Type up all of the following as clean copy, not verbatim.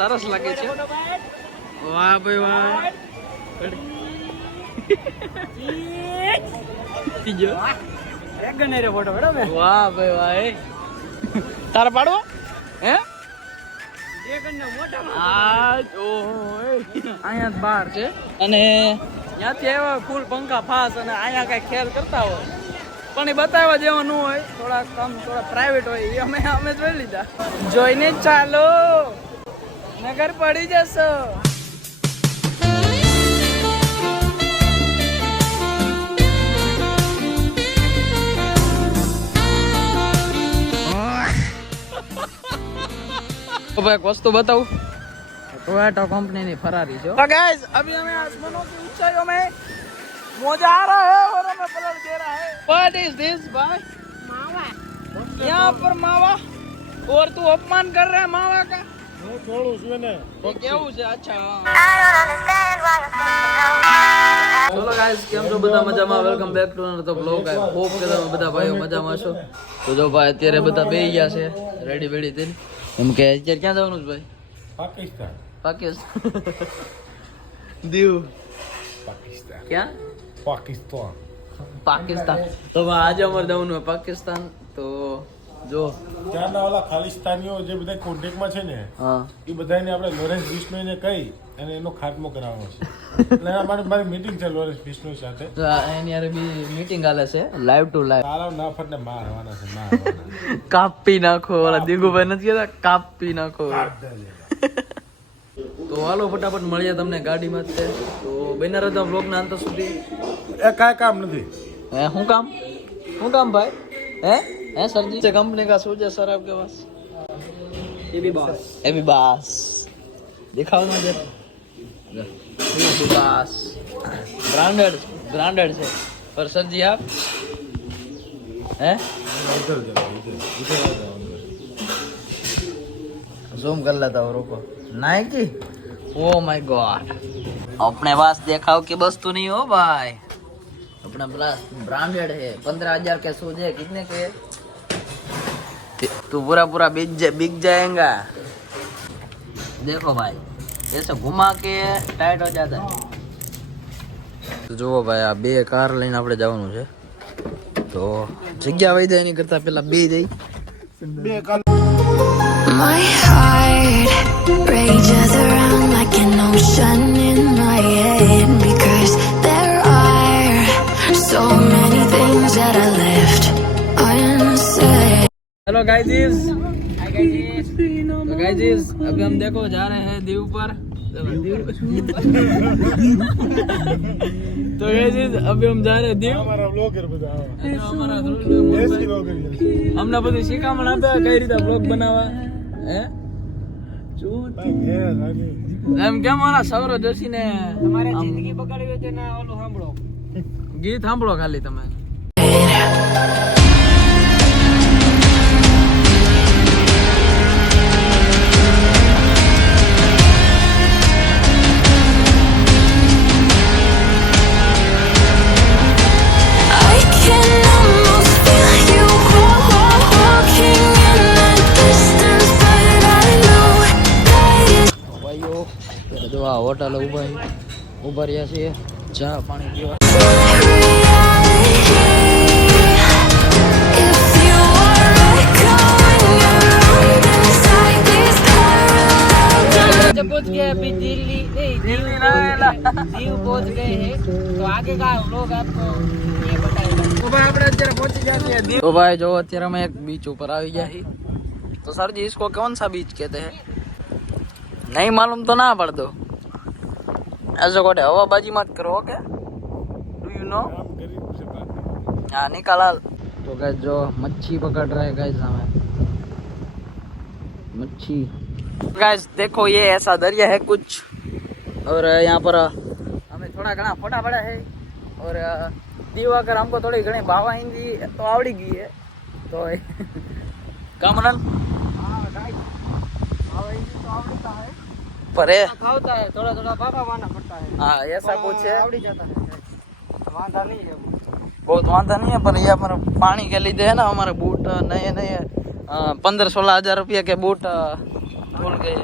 સરસ લાગે છે. વાહ ભાઈ વાહ. વાહ ભાઈ વાહ. તારા પાડવો હે? અહીંયા બહાર છે અને ત્યાંથી આવ્યા ફૂલ પંખા ફાસ અને અહીંયા કઈ ખેલ કરતા હોય પણ એ બતાવવા જેવા ન હોય, થોડા કમ થોડા પ્રાઇવેટ હોય એ અમે જોઈ લીધા. જોઈને જ ચાલો નગર પડી જશો. भाई एक वस्तु बताऊं, टोयोटा कंपनी की फरारी जो गाइस अभी हमें आसमानों की ऊंचाइयों में मजा आ रहा है और हमें पलट दे रहा है. व्हाट इज दिस भाई? मावा. यहाँ पर मावा और तू अपमान कर रहा है मावा का. થોડું છે ને તો કેવું છે? અચ્છા ચલો ગાઈસ, કેમ છો બધા? મજામાં? Welcome back to another blog. I hope કે તમે બધા ભાઈઓ મજામાં છો. તો જો ભાઈ અત્યારે બધા બેહી ગયા છે રેડી બેડી થઈને. એમ કે અત્યારે ક્યાં જવાનું છે ભાઈ? પાકિસ્તાન. દીવ. પાકિસ્તાન ક્યાં? પાકિસ્તાન. તો આજે અમારે જવાનું છે પાકિસ્તાન. તો જો ત્યાંના ઓલા ખાલિસ્તાનીઓ જે બધા કોન્ટેક્ટમાં છે ને, હા, એ બધાને આપણે લોરેન્સ બિશ્નોઈને કહી અને એનો ખાત્મો કરાવવાનો છે. એટલે મારી મીટિંગ છે લોરેન્સ બિશ્નોઈ સાથે. તો એની યારે બી મીટિંગ હાલે છે લાઈવ ટુ લાઈવ. તારા ના ફટને મારવાના છે, મારવાના. કાપી નાખો. ઓલા દીગુભાઈ નથી કહેતા કાપી નાખો. તો હાલો ફટાફટ મળીએ તમને ગાડીમાં જ. તો બન્યા રહેતા બ્લોગના અંત સુધી. એ કાંઈ કામ નથી. હે શું કામ? શું काम भाई? हैं सर जी से कंपनी का सूज है सर आपके पास? ये भी बास दिखाओ मुझे. बास ब्रांडेड से. पर सर जी आप हैं जूम कर लेता हूँ, रुको. नाइकी. Oh my God. अपने पास देखाओ कि बस तो नहीं हो भाई. अपना ब्रांडेड है. 15,000 के शूज है. कितने के? तू पूरा बिक जाएगा. देखो भाई ऐसे घुमा के टाइट हो जाता है. तो જો ભાઈ આ બે કાર લઈને આપણે જવાનું છે. તો જગ્યા વઈ જાય એની કરતા પેલા બે જઈ. My heart rages around like an ocean in my head because there are so many things that I left unsaid. Hello guys. तो गाइस अभी हम देखो जा रहे हैं दीव पर. तो गाइस अभी हम जा रहे हैं दीव. અમારા બ્લોગર બધા हमारा દેશી બ્લોગર हमने बધી શીખામણ આપે કઈ રીતે બ્લોગ બનાવવા. હે એમ કેમ મારા સૌરવ જોશી ને તમારે જિંદગી બગાડી હોય છે ને ઓલું સાંભળો, ગીત સાંભળો ખાલી તમે. જો આ હોટલ ઉભા રહ્યા છીએ ચા પાણી પીવા. पहुंच गए अभी दिल्ली दीव पहुंच गए हैं. तो आगे का लोग आपको ये बताएगा. तो भाई આપણે અત્યારે પહોંચી ગયા છીએ દીવ. તો ભાઈ જો અત્યારે અમે એક બીચ ઉપર આવી ગયા છીએ. तो सर जी इसको कौन सा बीच कहते हैं? नहीं मालूम तो ना पड़ दो. ऐसे कोटे हवाबाजी मत करो. Okay do you know? हाँ निकाल. तो गाइस जो मच्छी पकड़ रहे हैं गाइस हमें मच्छी. गाइस देखो ये ऐसा दरिया है कुछ और यहाँ पर हमें थोड़ा घना फोटा पड़ा है और दीव अगर हमको थोड़ी घनी भावा हिंदी तो आवड़ी गई है. तो कामनन पर खाता है थोड़ा थोड़ा बाबा माना पड़ता है. हाँ ऐसा कुछ है. आवड़ी जाता है. वांधा नहीं है बहुत वांधा नहीं है. पर ये पर पानी के लीधे है ना हमारे बूट नए 15-16 हज़ार रुपये के बूट भूल गए.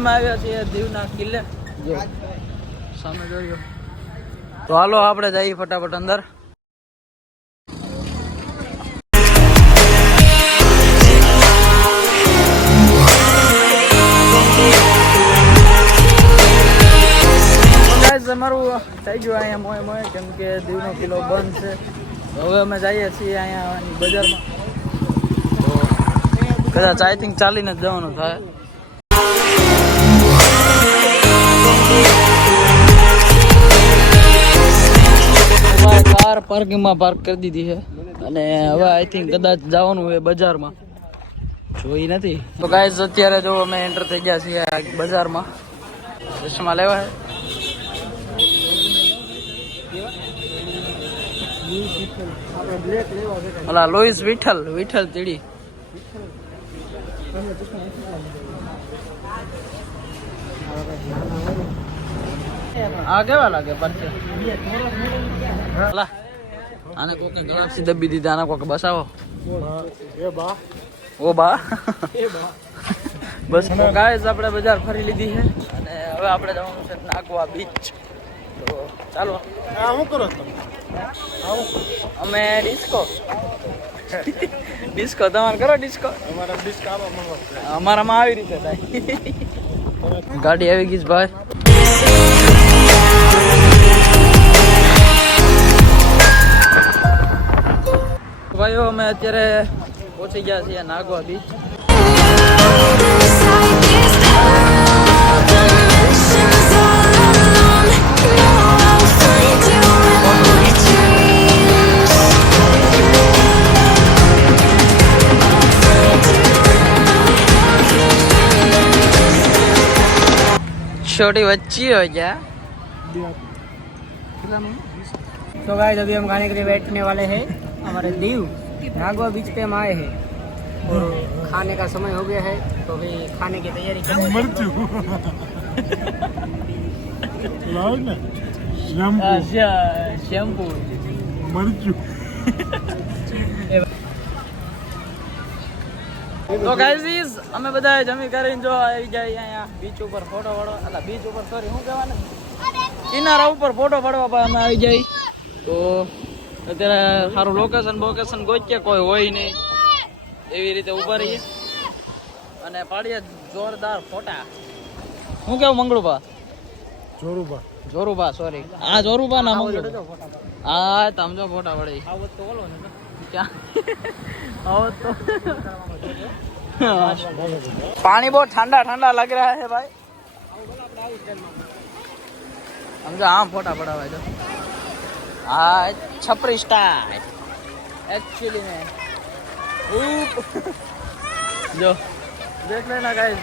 અમે આવ્યા છીએ દીવના કિલ્લે. જો સામે જોયો. તો હાલો આપણે જઈએ ફટાફટ અંદર. અમારું થઈ ગયું અહીંયા મોય મોય, કેમ કે દીવનો કિલ્લો બંધ છે. હવે અમે જઈએ છીએ અહીંયા બજારમાં. તો કદાચ આઈ થિંક ચાલીને જ જવાનું થાય. કાર પાર્કિંગમાં પાર્ક કરી દીધી છે અને હવે આઈ થિંક કદાચ જવાનું હોય બજારમાં, જોઈ નથી. તો ગાઈઝ અત્યારે જો અમે એન્ટર થઈ ગયા છીએ બજારમાં ચશ્મા લેવા. ઓલા લોઈસ વિઠ્ઠલ તીડી. આ કેવા લાગે પરચે? આને કોકે ગલાપસી દબી દીધા, આને કોકે બસાવો. ઓ બા બસ ગાઈસ આપણે બજાર ફરી લીધી છે અને હવે આપણે જવાનું છે નાગવા બીચ. તો ચાલો. શું કરો તમે? અમે ડિસ્કો તમારે કરો ડિસ્કો. અમારામાં આવી રીતે થાય. ગાડી આવી ગઈ છે ભાઈ. ભાઈઓ અમે અત્યારે પહોંચી ગયા છીએ નાગવા બીચ. छोटी बच्ची हो क्या? तो गाइस अभी हम खाने के लिए बैठने वाले हैं हमारे दीव नागवा बीच पे हम आए हैं और खाने का समय हो गया है, तो अभी खाने की तैयारी कर रहे हैं. शैम्पू તો ગાઈઝ અમે બધા જમી કરીને જો આવી જાય અહીંયા બીચ ઉપર ફોટો પાડવા. એટલે બીચ ઉપર સોરી શું કહેવાય ને, કિનારા ઉપર ફોટો પાડવા અમે આવી જાય. તો અત્યારે સારું લોકેશન ગોતીએ, કોઈ હોય નહીં એવી રીતે ઉભા રહીએ અને પાડીએ જોરદાર ફોટા. શું કેવું મંગળુભા? જોરુભા સોરી, આ જોરુભા ના મંગળુ. હા સમજો ફોટા પડી. આવત તો બોલો ને ક્યાં આવત તો. पानी बहुत ठंडा ठंडा लग रहा है भाई. समझो आम फोटा पड़ा हुआ है जो. हाँ छपरी स्टाइल एक्चुअली में. जो देख लेना गाइस.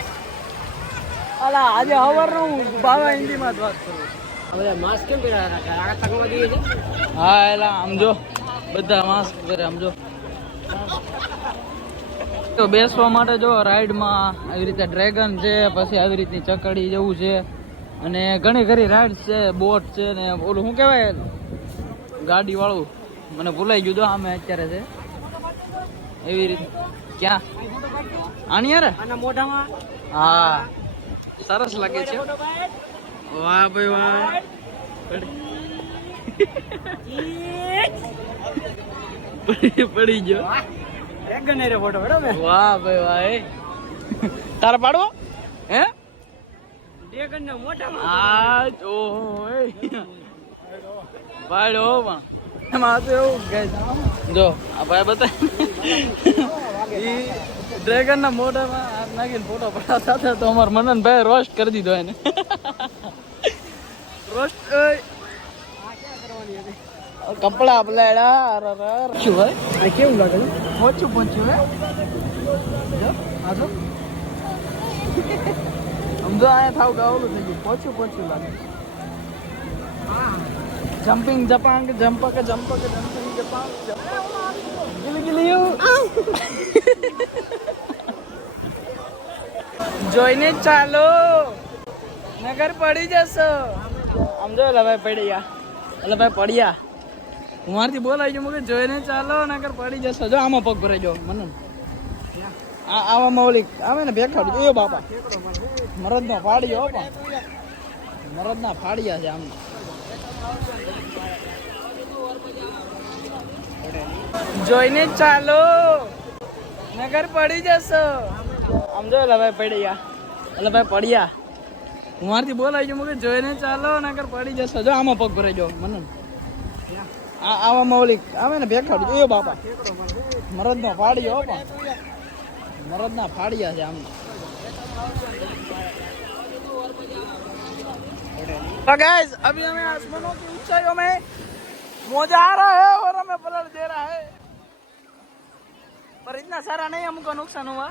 अला आज हवर नु बाबा हिंदी में बात करूं. હવે માસ્ક કેમ પહેર્યા હતા? આ તકવા દઈએ છે. હા એલા સમજો બધા માસ્ક પહેરે સમજો. તો બેસવા માટે જો રાઈડમાં આવી રીતે ડ્રેગન છે, પછી આવી રીતની ચકડી જેવું છે અને ઘણી ઘણી રાઈડ છે, બોટ છે ને ઓલું શું કહેવાય ગાડી વાળું મને ભૂલાઈ ગયું. તો અમે અત્યારે છે એવી રીતે. ક્યાં આની યાર આના મોઢામાં. હા સરસ લાગે છે. વાહ ભાઈ વાહ. પડી ગયો. ડ્રેગન રે ફોટો બરાબર. વાહ ભાઈ વાહ. તારે પાડવો હે? ડ્રેગન ના મોઢામાં. આ પાડો પણ એમાં તો એવું ગાઈસ જો આ ભાઈ બતાય ડ્રેગન ના મોઢામાં હાથ નાખીને ફોટો પડાવતા સાથે તો અમાર મનનભાઈ રોસ્ટ કરી દીધો એને. રોસ્ટ કપડા પલાળ્યા. શું હોય આ કેવું લાગે? પહોંચ્યું હે જો આ તો સમજો આયા થાવ ગાવલું થઈ ગયું. પહોંચ્યું લાગે. જમ્પિંગ જપાંગ જમ્પક જમ્પિંગ જપાંગ ગીલી જોઈને ચાલો નગર પડી જશો. સમજો એટલે ભાઈ પડ્યા. હું મારથી બોલાવી ગયો મગર જોઈને ચાલો નગર પડી જશો. જો આમાં પગ ભરાઈ ગયો મને. આવામાં ઓલી આવે ને ભેખાડ એ બાપા મરદ નો ફાડ્યો પણ મરદ ના ફાડ્યા છે આમ જોઈને ચાલો નગર પડી જશો આમ જો ભાઈ પડ્યા એટલે ભાઈ પડ્યા હું મારથી બોલાવી ગયો કે જોઈને ચાલો નગર પડી જશો જો આમાં પગ ભરાઈ જાવ મને આવામાં ઓલી આવે ને ભેખાડ એ બાપા મરદ નો ફાડ્યો પણ मरद ना फाड़िया है हम तो गाइस अभी हमें आसमानों की ऊंचाइयों में मौजा आ रहा है और हमें पलट दे रहा है पर इतना सारा नहीं हमको नुकसान हुआ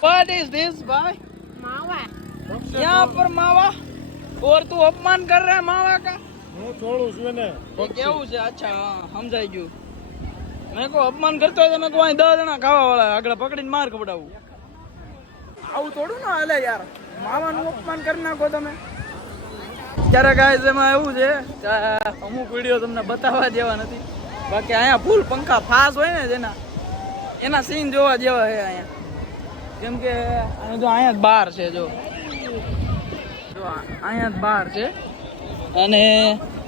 What is this भाई मावा यहाँ पर मावा और तू अपमान कर रहा है मावा का હું થોડું છું ને કેવું છે અચ્છા સમજાઈ ગયું મેં કો અપમાન કરતો હોય તો મેં કો અહીં 10 જણા ખાવા વાળા આગળ પકડીને માર કપડાવું આવું થોડું ના હાલે યાર માવાનું અપમાન કરી નાખો તમે ત્યારે ગાઈસ એમાં એવું છે કે અમુક વિડીયો તમને બતાવવા જેવા નથી બાકી અહીંયા ફૂલ પંખા ફાસ હોય ને જેના એના સીન જોવા જેવા છે અહીંયા કેમ કે અહીંયા જ બાર છે જો અહીંયા જ બાર છે અને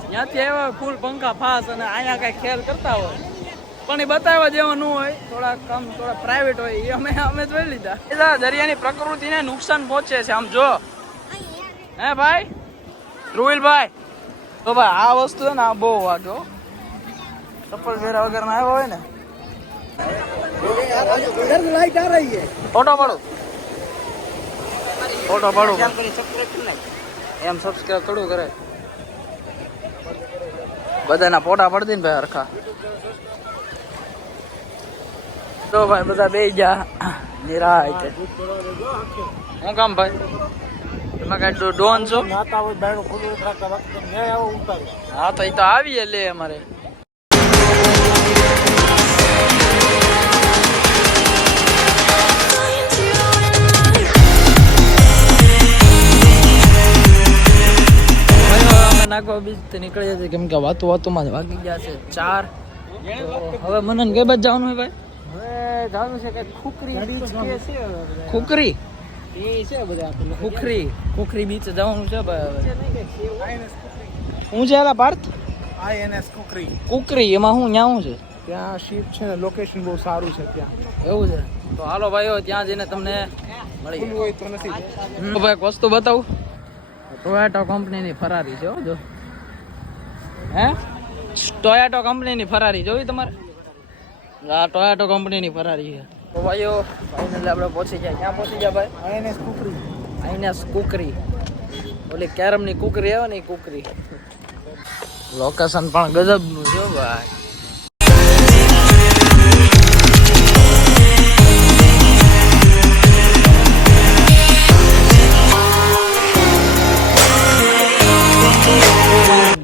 ત્યાંથી એવા ફૂલ પંખા ફાસ અને અહીંયા કઈ ખેલ કરતા હોય પણ એ બતાવવા જેવા ન હોય થોડા પ્રાઇવેટ હોય એ અમે જોઈ લીધા એટલે દરિયાની પ્રકૃતિને નુકસાન પહોંચે છે આમ જો હે ભાઈ રૂહિલભાઈ તો ભાઈ આ વસ્તુ છે ને આ બહુ વાગ્યો ચપ્પલ ફેરા વગર ના આવ્યો હોય ને ફોટો પાડો એમ સબસ્ક્રાઇબ થોડું કરે બધાના ફોટા પડતી ને ભાઈ હરખા તો ભાઈ બધા બે જા નિરાય હું કામ ભાઈ તમે કઈ ડોન છો નાતા હોય બાયણું ખુલ્લું રાખતા ન્યાય આવો ઉતારો હા તો એ તો આવીએ લે અમારે નાખવા બીજ નીકળી જશે કેમ કે વાતું માં વાગી ગયા છે 4 હવે મને કઈ બાજુ જવાનું હોય ભાઈ હવે જવાનું છે કે ખુકરી બીચ કે છે ખુકરી એ છે બધા ખુકરી બીચ જવાનું છે ભાઈ હું છે એલા પાર્થ INS કુકરી કુકરી એમાં હું ન્યા હું છે ત્યાં શિપ છે ને લોકેશન બહુ સારું છે ત્યાં એવું છે તો હાલો ભાઈઓ ત્યાં જઈને તમને મળી ખુલ્લું હોય તો નથી ભાઈ એક વસ્તુ બતાવું ટોયોટો કંપનીની ફરારી છે હો જો હે ટોયોટો કંપનીની ફરારી જોઈ તમારે આ ટોયોટો કંપનીની ફરારી છે તો ભાઈઓ ફાઇનલી આપણે પહોંચી ગયા ક્યાં પહોંચી ગયા ભાઈ INS કુકરી INS કુકરી ઓલી કેરમની કુકરી આવે ને એ કુકરી લોકેશન પણ ગજબનું છે ભાઈ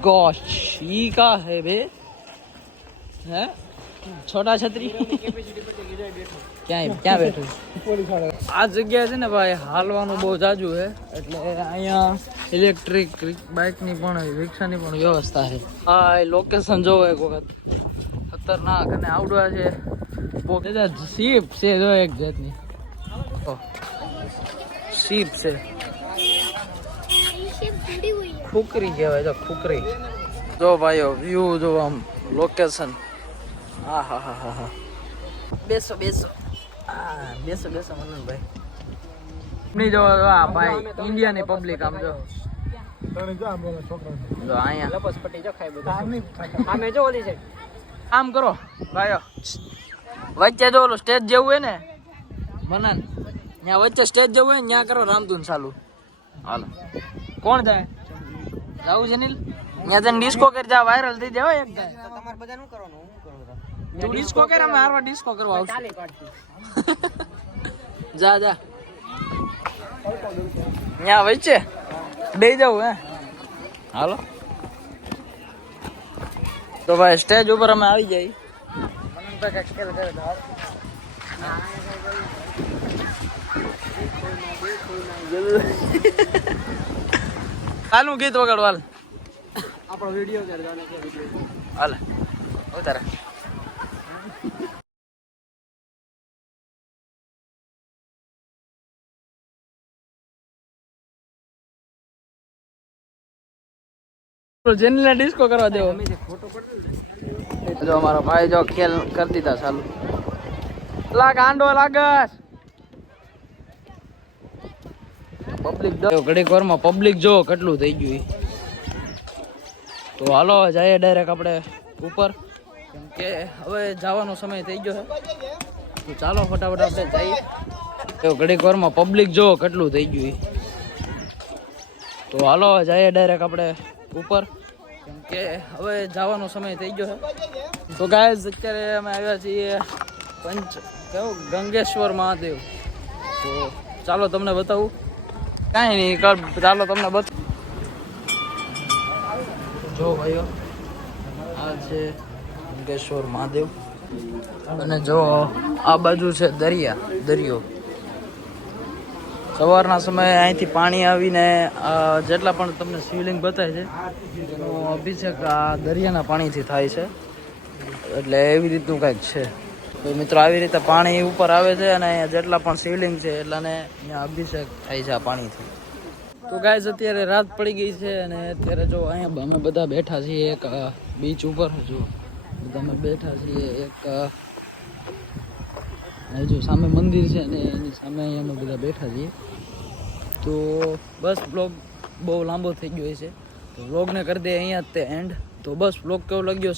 गॉश ये का है बे हैं छोटा छतरी ક્યાં બેઠું આ જગ્યા છે ને ભાઈ હાલવાનું બહુ જાજુ છે એટલે અહીંયા ઇલેક્ટ્રિક બાઇકની પણ રિક્ષાની પણ વ્યવસ્થા છે હા લોકેશન જોવો એક વખત ખતરનાક અને આવડવા છે બહુ સીપ છે જો એક જાતની સીપ છે ખુકરી કહેવાય જો ખુકરી જો ભાઈઓ વ્યૂ જો આમ લોકેશન હા હા હા હા હા બેસો મનનભાઈ ની જો આ ભાઈ ઇન્ડિયાની પબ્લિક આમ જો જો અહીંયા લપસપટ્ટી જો ખાય બધા આમે જો ઓલી છે આમ કરો ભાઈઓ વચ્ચે જો ઓલું સ્ટેજ જેવું હોય ને બનાન ત્યાં વચ્ચે સ્ટેજ જેવું હોય ને ત્યાં કરો રામધૂન ચાલુ હાલો કોણ જાય જાવું છે નીલ ત્યાં જઈને ડિસ્કો કરી જા વાયરલ થઈ જાય એક જાય તમારે બધા શું કરવાનું હું કરું તું ડિસ્કો કરે અમે હારવા ડિસ્કો કરવા આવશું ચાલે કાઢતી જા ત્યાં વચ્ચે બે જવું હે હાલો તો ભાઈ સ્ટેજ ઉપર અમે આવી જાય કાલનું ગીત વગાડવાલ આપણો વિડીયો હાલ ઉતારે જેનીને ડિસ્કો કરવા દેવો. જો અમારો ભાઈ જો ખેલ કરી દીધા ચાલુ. લાગ આંડો લાગસ પબ્લિક ઘડીક વારમાં પબ્લિક જો કેટલું થઈ ગયું. તો હાલો જઈએ ડાયરેક્ટ આપણે ઉપર, કેમ કે હવે જવાનો સમય થઈ ગયો છે. તો ચાલો ફટાફટ આપણે જઈએ. તો ઘડીક વારમાં પબ્લિક જો કેટલું થઈ ગયું. તો હાલો જઈએ ડાયરેક્ટ આપણે ઉપર, કેમ કે હવે જવાનો સમય થઈ ગયો છે. તો ગાઈઝ અત્યારે અમે આવ્યા છીએ ગંગેશ્વર મહાદેવ. તો ચાલો તમને બતાવું. કાંઈ નહીં, ચાલો તમને બતાવું. જો ભાઈઓ આ છે ગંગેશ્વર મહાદેવ, અને જો આ બાજુ છે દરિયો. સવારના સમયે અહીંથી પાણી આવીને જેટલા પણ તમને શિવલિંગ બતાવે છે એનો અભિષેક આ દરિયાના પાણીથી થાય છે. એટલે એવી રીતનું કંઈક છે. તો મિત્રો આવી રીતે પાણી ઉપર આવે છે અને અહીંયા જેટલા પણ શિવલિંગ છે એટલાને અહીંયા અભિષેક થાય છે આ પાણીથી. તો ગાઈઝ અત્યારે રાત પડી ગઈ છે અને અત્યારે જો અહીંયા અમે બધા બેઠા છીએ એક બીચ ઉપર. જો બધા અમે બેઠા છીએ એક જો સામે મંદિર છે અને એની સામે અહીંયા અમે બધા બેઠા છીએ. તો બસ બ્લોગ બહુ લાંબો થઈ ગયો છે, તો બ્લોગને કરી દે અહીંયા જ તે એન્ડ. તો બસ બ્લોગ કેવો લાગ્યો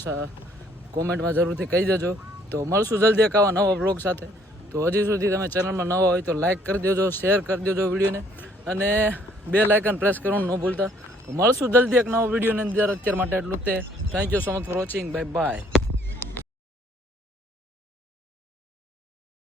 કોમેન્ટમાં જરૂરથી કહી દેજો. તો મળશું જલ્દી એક આવા નવા બ્લોગ સાથે. તો હજી સુધી તમે ચેનલમાં નવા હોય તો લાઇક કરી દેજો, શેર કરી દેજો વિડીયોને, અને બેલ આઇકન પ્રેસ કરવાનું ન ભૂલતા. તો મળશું જલ્દી એક નવો વિડીયોની અંદર. અત્યાર માટે એટલું જ તે. Thank you so much for watching. Bye bye.